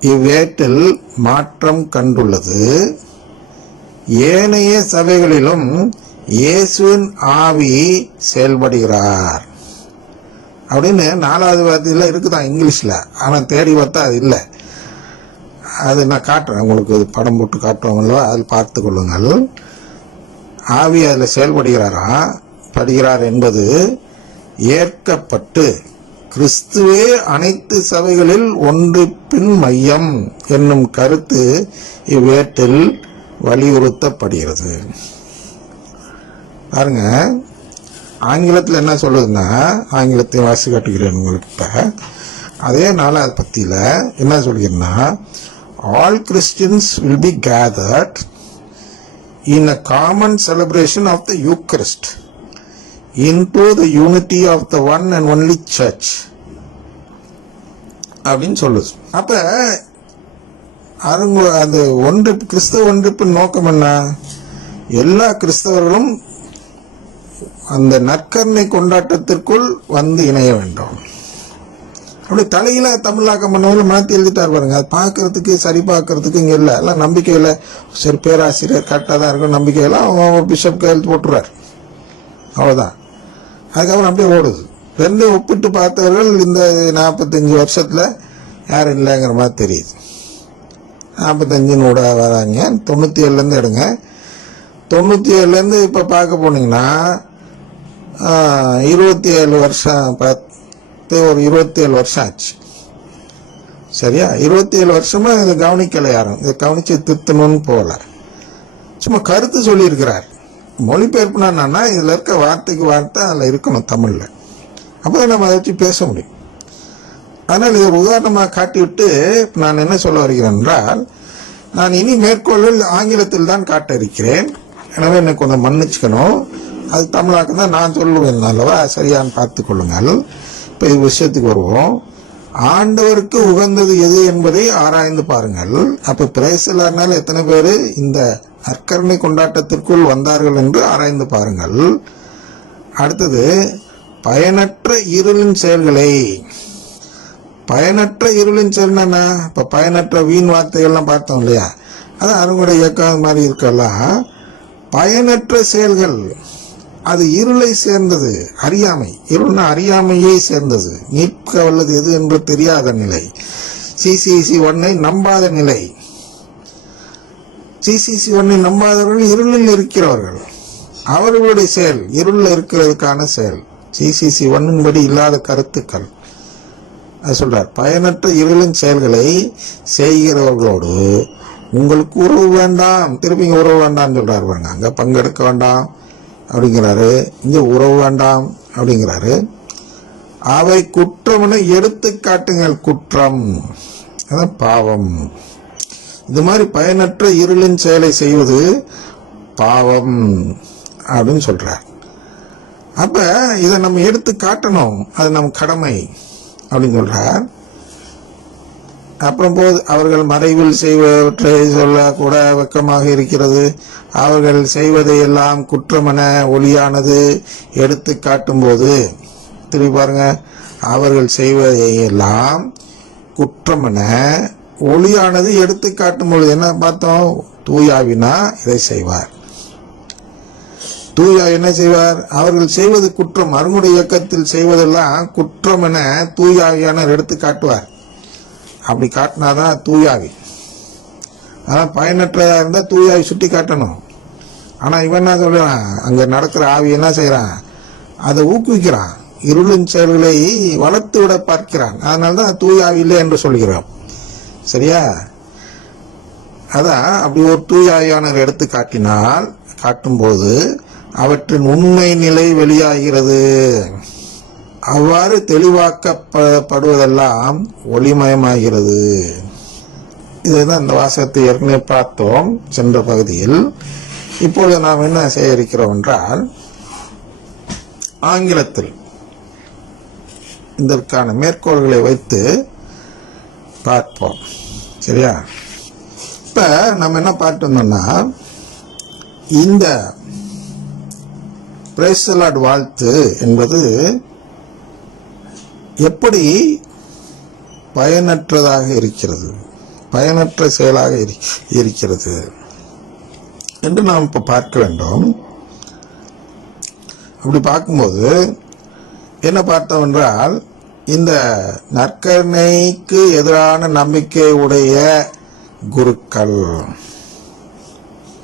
இவ்வேட்டில் மாற்றம் கண்டுள்ளது. ஏனைய சபைகளிலும் இயேசுவின் ஆவி செயல்படுகிறார். அப்படின்னு நாலாவது வார்த்தையில் இருக்குதான் இங்கிலீஷில். ஆனால் தேடி பார்த்தா அது இல்லை. அது நான் காட்டுறேன். உங்களுக்கு படம் போட்டு காட்டுவாங்களோ அதில் பார்த்து கொள்ளுங்கள். ஆவி அதில் செயல்படுகிறாரா? படுகிறார் என்பது ஏற்கப்பட்டு கிறிஸ்துவே அனைத்து சபைகளில் ஒன்று பின் மையம் என்னும் கருத்து இவ்வேட்டில் வலியுறுத்தப்படுகிறது. பாருங்க ஆங்கிலத்தில் என்ன சொல்லுதுன்னா ஆங்கிலத்தை வாசி காட்டுகிறேன் உங்களுக்கு அதே நாள் அதை பத்தியில என்ன சொல்கிறேன்னா all Christians will be gathered in a common celebration of the Eucharist into the unity of the one and only church. அப்படின்னு சொல்லுது. அப்ப அருங்கு அந்த ஒன்று கிறிஸ்தவ ஒன்றிப்பு நோக்கம் என்ன? எல்லா கிறிஸ்தவர்களும் அந்த நற்கருணை கொண்டாட்டத்திற்குள் வந்து இணைய வேண்டும். அப்படி தலையில தமிழாக்கம் பண்ணவங்க மாற்றி எழுதிட்டார் பாருங்க. அது பார்க்கறதுக்கு சரி பார்க்கறதுக்கு இங்கே இல்லை. எல்லாம் நம்பிக்கையில் சரி பேராசிரியர் கரெக்டாக தான் இருக்கும் நம்பிக்கையில் அவன் பிஷப் கையெழுத்து போட்டுருவார் அவ்வளோதான் அதுக்கப்புறம் அப்படியே ஓடுது. ரெண்டையும் ஒப்பிட்டு பார்த்தவர்கள் இந்த நாற்பத்தஞ்சு வருஷத்தில் யாரும் இல்லைங்கிற மாதிரி தெரியுது. நாற்பத்தஞ்சுன்னு கூட வராங்க. தொண்ணூற்றி ஏழுலேருந்து எடுங்க. தொண்ணூற்றி ஏழுலேருந்து இப்போ பார்க்க போனீங்கன்னா இருபத்தி ஏழு வருஷம் பார்த்து ஒரு இருபத்தி ஏழு வருஷம் ஆச்சு. சரியா? இருபத்தி ஏழு வருஷமாக இதை கவனிக்கலை யாரும். இதை கவனித்து திருத்தணும்னு போகல. சும்மா கருத்து சொல்லியிருக்கிறார். மொழிபெயர்ப்புனா என்னன்னா இதில் இருக்க வார்த்தைக்கு வார்த்தை அதில் இருக்கணும் தமிழில். அப்போ நம்ம அதை வச்சு பேச முடியும். அதனால் இதை உதாரணமாக காட்டிவிட்டு இப்போ நான் என்ன சொல்ல வருகிறேன் என்றால் நான் இனி மேற்கொள்ளில் ஆங்கிலத்தில் தான் காட்ட இருக்கிறேன். எனவே என்னை கொஞ்சம் மன்னிச்சுக்கணும். அது தமிழாக்கம் தான் நான் சொல்லுவேன் அல்லவா? சரியான்னு பார்த்து கொள்ளுங்கள். இப்போ இது விஷயத்துக்கு வருவோம். ஆண்டவருக்கு உகந்தது எது என்பதை ஆராய்ந்து பாருங்கள். அப்ப பிரேசலானால எத்தனை பேர் இந்த நற்கருணை கொண்டாட்டத்திற்குள் வந்தார்கள் என்று ஆராய்ந்து பாருங்கள். அடுத்தது பயனற்ற இருளின் செயல்களை. பயனற்ற இருளின் செயல் என்ன? இப்போ பயனற்ற வீண் வார்த்தைகள்லாம் பார்த்தோம் இல்லையா? அது அறுவடை இயக்கம் மாதிரி இருக்கெல்லாம் பயனற்ற செயல்கள் அது இருளை சேர்ந்தது அறியாமை. இருள்னா அறியாமையை சேர்ந்தது. நீட்க வல்லது எது என்று தெரியாத நிலை. சிசிசி ஒன்னை நம்பாத நிலை. சிசிசி ஒன்னை நம்பாதவர்கள் இருளில் இருக்கிறவர்கள். அவர்களுடைய செயல் இருளில் இருக்கிறதுக்கான செயல். சிசிசி ஒன்னின்படி இல்லாத கருத்துக்கள். அது சொல்றார் பயனற்ற இருளின் செயல்களை செய்கிறவர்களோடு உங்களுக்கு உறவு வேண்டாம். திருப்பி உறவு வேண்டாம்னு சொல்றாரு பாருங்க. அங்க பங்கெடுக்க வேண்டாம். அப்படிங்கிறாரு. இங்க உறவு வேண்டாம். அப்படிங்கிறாரு. அவை குற்றம்னு எடுத்து காட்டுங்கள் குற்றம். அதான் பாவம். இது மாதிரி பயனற்ற இருளின் செயலை செய்வது பாவம் அப்படின்னு சொல்றார். அப்ப இதை நம்ம எடுத்து காட்டணும். அது நம் கடமை அப்படின்னு சொல்றார். அப்புறம் போது அவர்கள் மறைவில் செய்வற்றை சொல்ல கூட வெக்கமாக இருக்கிறது. அவர்கள் செய்வதையெல்லாம் குற்றமென ஒளியானது எடுத்து காட்டும்போது திரும்பி பாருங்க அவர்கள் செய்வதையெல்லாம் குற்றமென ஒளியானது எடுத்து காட்டும் பொழுது என்ன பார்த்தோம்? தூயாவினா இதை செய்வார். தூயா என்ன செய்வார்? அவர்கள் செய்வது குற்றம். அருங்குடைய இயக்கத்தில் செய்வதெல்லாம் குற்றம் என தூயாவியானவர் எடுத்து காட்டுவார். அப்படி காட்டினாதான் தூயாவி. ஆனால் பயனற்றதாக இருந்தால் தூயாவி சுட்டி காட்டணும். ஆனால் இவன் என்ன சொல்கிறான் அங்கே நடக்கிற ஆவி என்ன செய்கிறான் அதை ஊக்குவிக்கிறான். இருளின் செயல்களை வளர்த்து விட பார்க்கிறான். அதனால தான் தூயாவி இல்லை என்று சொல்கிறோம். சரியா? அதான் அப்படி ஒரு தூயாவியானவர் எடுத்து காட்டினால் காட்டும்போது அவற்றின் உண்மை நிலை வெளியாகிறது. அவ்வாறு தெளிவாக்கப்படுவதெல்லாம் ஒளிமயமாகிறது. இதுதான் இந்த வாசகத்தை ஏற்கனவே பார்த்தோம் சென்ற பகுதியில். இப்பொழுது நாம் என்ன செய்ய இருக்கிறோம் என்றால் ஆங்கிலத்தில் இதற்கான மேற்கோள்களை வைத்து பார்ப்போம். சரியா? இப்போ நம்ம என்ன பார்த்தோம்னா இந்த பிரேசலாட் வாழ்த்து என்பது எப்படி பயனற்றதாக இருக்கிறது பயனற்ற செயலாக இருக்கிறது என்று நாம் இப்போ பார்க்க வேண்டும். அப்படி பார்க்கும்போது என்ன பார்த்தோம் என்றால் இந்த நற்கருணைக்கு எதிரான நம்பிக்கை உடைய குருக்கள்.